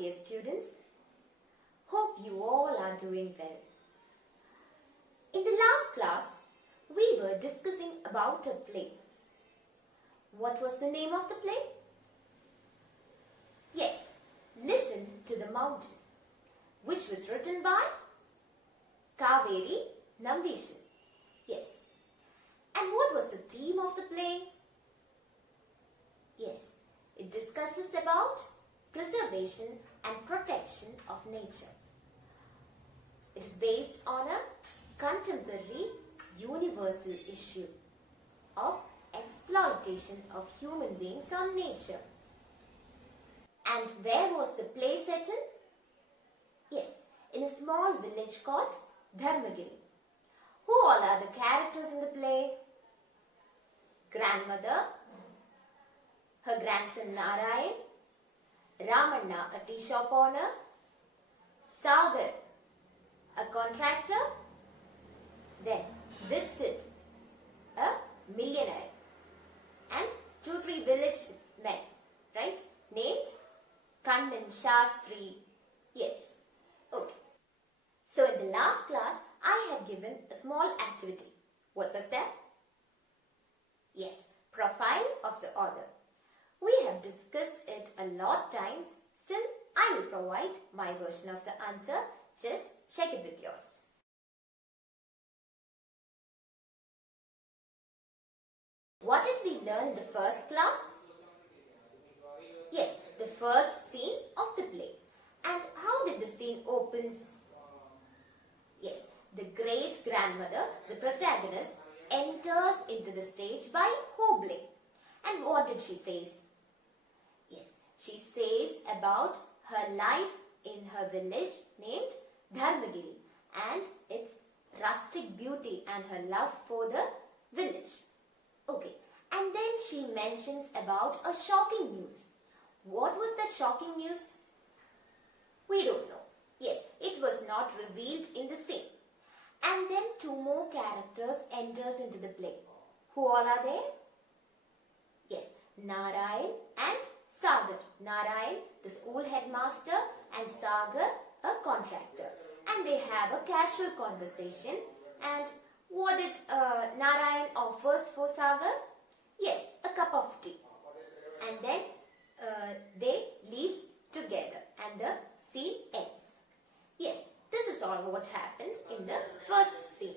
dear students. Hope you all are doing well. In the last class, we were discussing about a play. What was the name of the play? Yes, Listen to the Mountain, which was written by Kaveri Nambishan. Yes. And what was the theme of the play? Yes, it discusses about preservation and protection of nature. It is based on a contemporary universal issue of exploitation of human beings on nature. And where was the play set in? Yes, in a small village called Dharmagiri. Who all are the characters in the play? Grandmother, her grandson Narayan, Ramanna, a tea shop owner, Sagar, a contractor, then Dixit, a millionaire, and 2-3 village men, right? Named Kannan, Shastri. Yes. Okay. So in the last class, I had given a small activity. What was that? Yes, profile of the author. We have discussed it a lot times. Still, I will provide my version of the answer. Just check it with yours. What did we learn in the first class? Yes, the first scene of the play. And how did the scene opens? Yes, the great grandmother, the protagonist, enters into the stage by hobbling. And what did she say? Yes, she says about her life in her village named Dharmagiri and its rustic beauty and her love for the village. Okay, and then she mentions about a shocking news. What was that shocking news? We don't know. Yes, it was not revealed in the scene. And then 2 more characters enters into the play. Who all are there? Yes, Narayan and Sagar. Narayan, the school headmaster, and Sagar, a contractor. And they have a casual conversation. And what did Narayan offers for Sagar? Yes, a cup of tea. And then they leave together and the scene ends. Yes, this is all what happened in the first scene.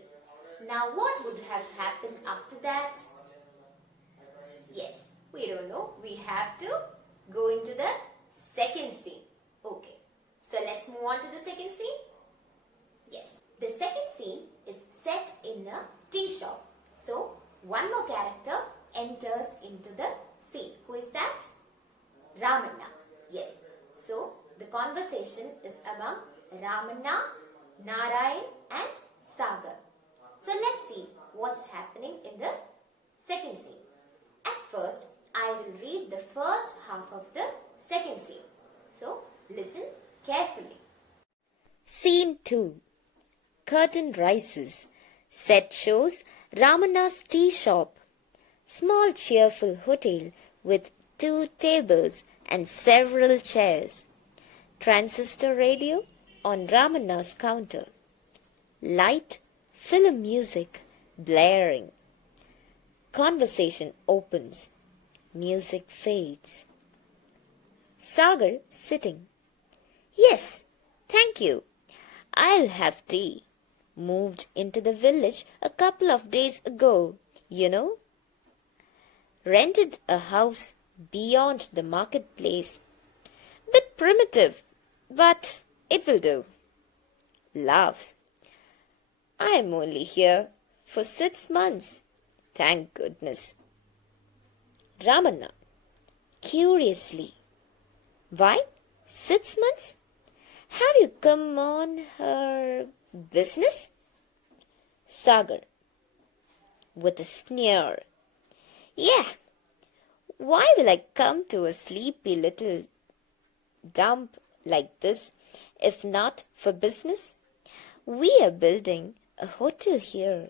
Now what would have happened after that? Yes, we don't know. We have to go into the second scene. Okay, so let's move on to the second scene. Yes, the second scene is set in a tea shop. So one more character enters into the scene. Who is that? Ramanna. Yes, so the conversation is among Ramanna, Narayan and Sagar. So let's see what's happening in the second scene. At first, I will read the first half of the second scene. So listen carefully. Scene 2. Curtain rises. Set shows Ramanna's tea shop. Small cheerful hotel with 2 tables and several chairs. Transistor radio on Ramanna's counter. Light film music blaring. Conversation opens. Music fades. Sagar sitting. Yes, thank you. I'll have tea. Moved into the village a couple of days ago, you know. Rented a house beyond the marketplace. Bit primitive, but it will do. Laughs. I'm only here for 6 months. Thank goodness. Ramanna. Curiously. Why 6 months? Have you come on her business? Sagar. With a sneer. Yeah. Why will I come to a sleepy little dump like this if not for business? We are building a hotel here.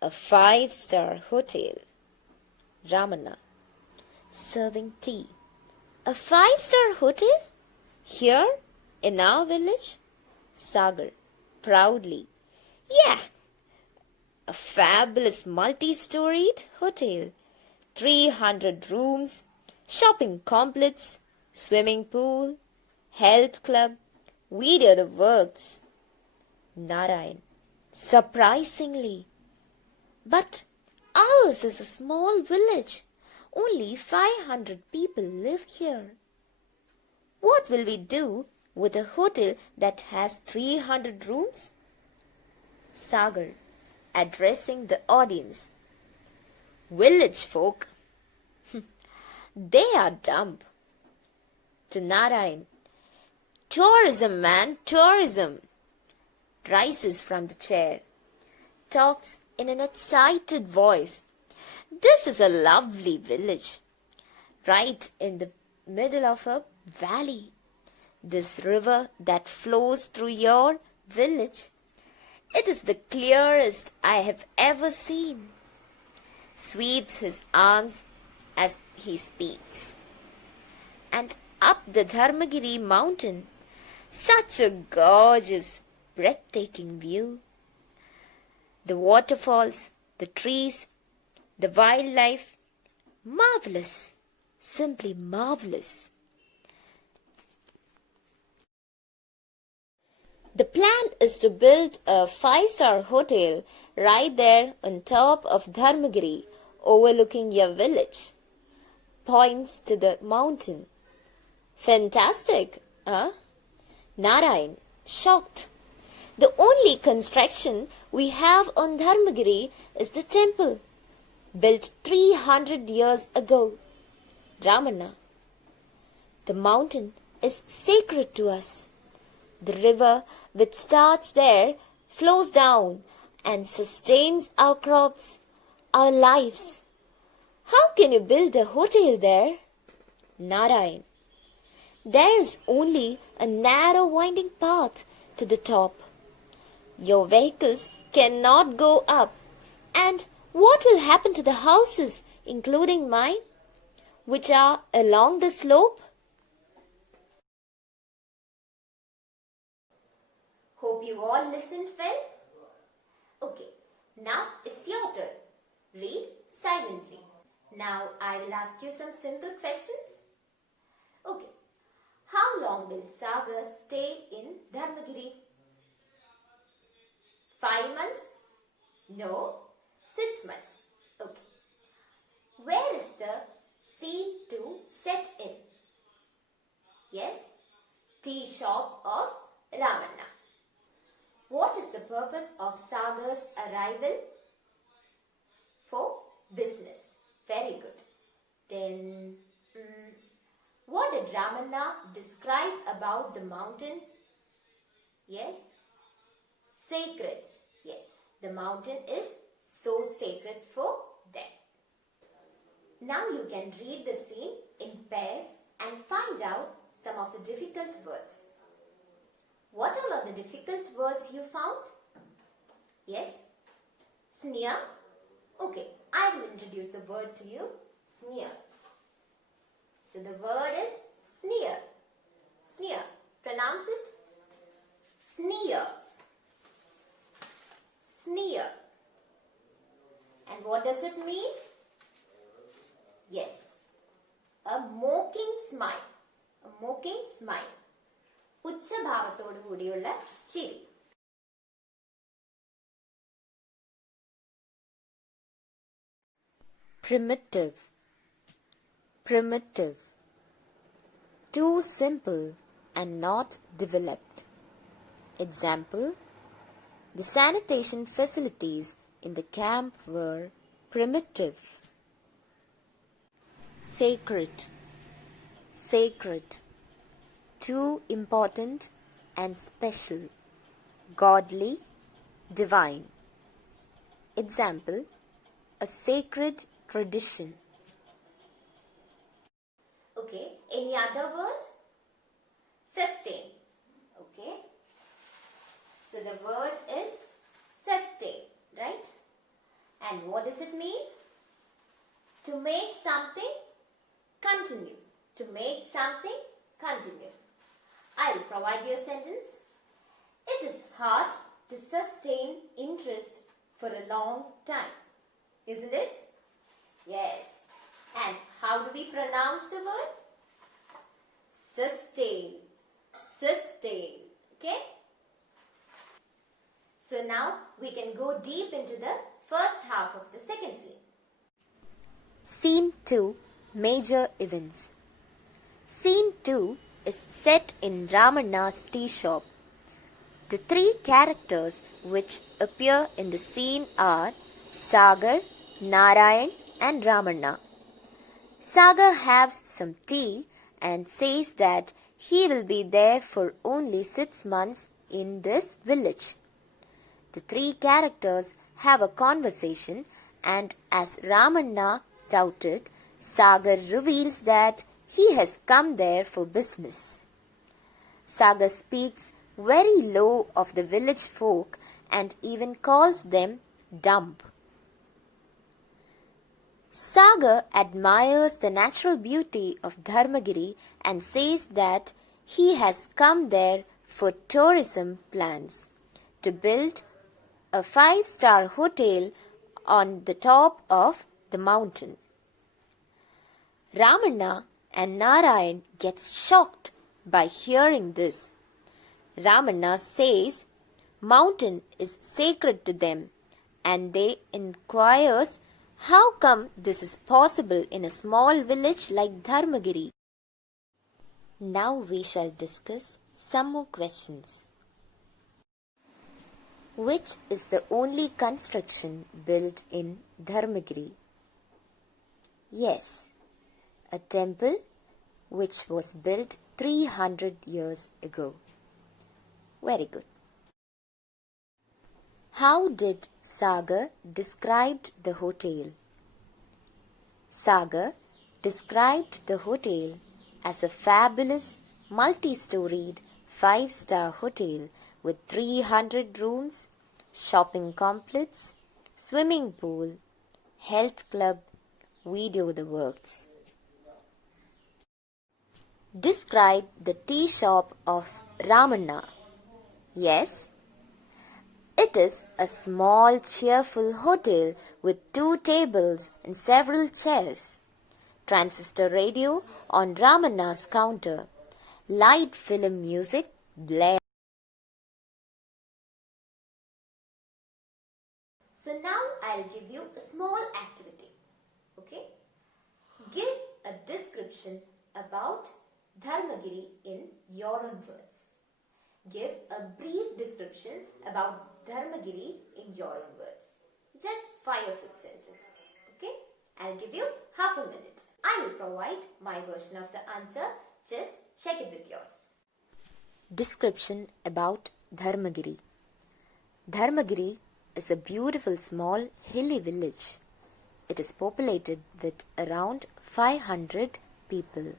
A 5-star hotel. Ramanna. Serving tea. A 5-star hotel? Here in our village? Sagar, proudly. Yeah, a fabulous multi-storied hotel. 300 rooms, shopping complex, swimming pool, health club, video the works. Narayan, surprisingly. But ours is a small village. Only 500 people live here. What will we do with a hotel that has 300 rooms? Sagar, addressing the audience. Village folk, they are dumb. To Narayan, tourism man, tourism. Rises from the chair, talks in an excited voice. This is a lovely village, right in the middle of a valley. This river that flows through your village, it is the clearest I have ever seen. Sweeps his arms as he speaks. And up the Dharmagiri mountain, such a gorgeous, breathtaking view. The waterfalls, the trees, the wildlife, marvelous, simply marvelous. The plan is to build a 5-star hotel right there on top of Dharmagiri, overlooking your village. Points to the mountain. Fantastic, huh? Narayan, shocked. The only construction we have on Dharmagiri is the temple, built 300 years ago. Ramana, the mountain is sacred to us. The river which starts there flows down and sustains our crops, our lives. How can you build a hotel there? Narayan, there is only a narrow winding path to the top. Your vehicles cannot go up. And what will happen to the houses, including mine, which are along the slope? Hope you all listened well. Okay, now it's your turn. Read silently. Now I will ask you some simple questions. Okay, how long will Sagar stay in Dharmagiri? 5 months? No, 6 months. Okay. Where is the scene to set in? Yes, tea shop of Ramanna. What is the purpose of Sagar's arrival? For business. Very good. Then, what did Ramanna describe about the mountain? Yes? Sacred. Yes, the mountain is so sacred for them. Now you can read the scene in pairs and find out some of the difficult words. What all are the difficult words you found? Yes? Sneer? Okay, I will introduce the word to you. Sneer. So the word is sneer. Sneer. Pronounce it. Sneer. Sneer. And what does it mean? Yes. A mocking smile. A mocking smile. പുച്ഛഭാവത്തോടു കൂടിയുള്ള ചിരി. Primitive. Primitive. Too simple and not developed. Example: the sanitation facilities in the camp were primitive. Sacred. Sacred. Too important and special. Godly, divine. Example: a sacred tradition. Okay, any other word? Sustain. Okay. So the word is sustain, right? And what does it mean? To make something continue. To make something continue. provide you a sentence. It is hard to sustain interest for a long time. Isn't it? Yes. And how do we pronounce the word? Sustain. Sustain. Okay? So now we can go deep into the first half of the second scene. Scene 2, Major Events. Scene 2 is set in Ramanna's tea shop. The three characters which appear in the scene are Sagar, Narayan and Ramanna. Sagar has some tea and says that he will be there for only 6 months in this village. The three characters have a conversation, and as Ramanna doubted, Sagar reveals that he has come there for business. Sagar speaks very low of the village folk and even calls them dumb. Sagar admires the natural beauty of Dharmagiri and says that he has come there for tourism plans to build a 5-star hotel on the top of the mountain. Ramanna and Narayan gets shocked by hearing this. Ramanna says mountain is sacred to them, and they inquires how come this is possible in a small village like Dharmagiri. Now we shall discuss some more questions. Which is the only construction built in Dharmagiri? Yes, a temple which was built 300 years ago. Very good. How did Sagar describe the hotel? Sagar described the hotel as a fabulous multi-storied 5-star hotel with 300 rooms, shopping complex, swimming pool, health club, video the works. Describe the tea shop of Ramanna. Yes, it is a small cheerful hotel with 2 tables and several chairs. Transistor radio on Ramanna's counter. Light film music blare. So now I'll give you a small activity. Okay? Give a description about Dharmagiri in your own words. Give a brief description about Dharmagiri in your own words. Just 5 or 6 sentences. Okay? I'll give you half a minute. I will provide my version of the answer. Just check it with yours. Description about Dharmagiri. Dharmagiri is a beautiful small hilly village. It is populated with around 500 people.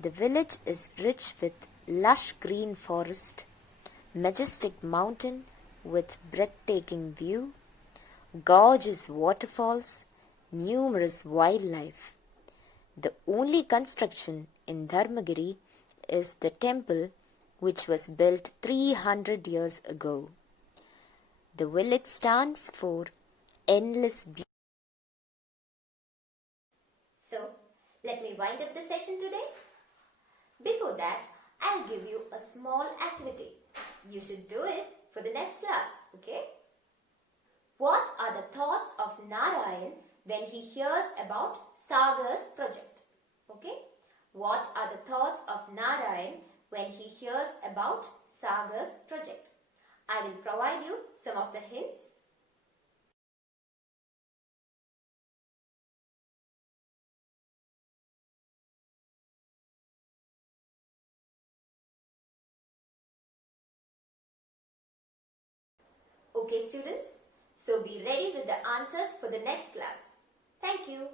The village is rich with lush green forest, majestic mountain with breathtaking view, gorgeous waterfalls, numerous wildlife. The only construction in Dharmagiri is the temple which was built 300 years ago. The village stands for endless beauty. So, let me wind up the session today. Before that, I'll give you a small activity. You should do it for the next class, okay? What are the thoughts of Narayan when he hears about Sagar's project? Okay? What are the thoughts of Narayan when he hears about Sagar's project? I will provide you some of the hints. Okay students, so be ready with the answers for the next class. Thank you.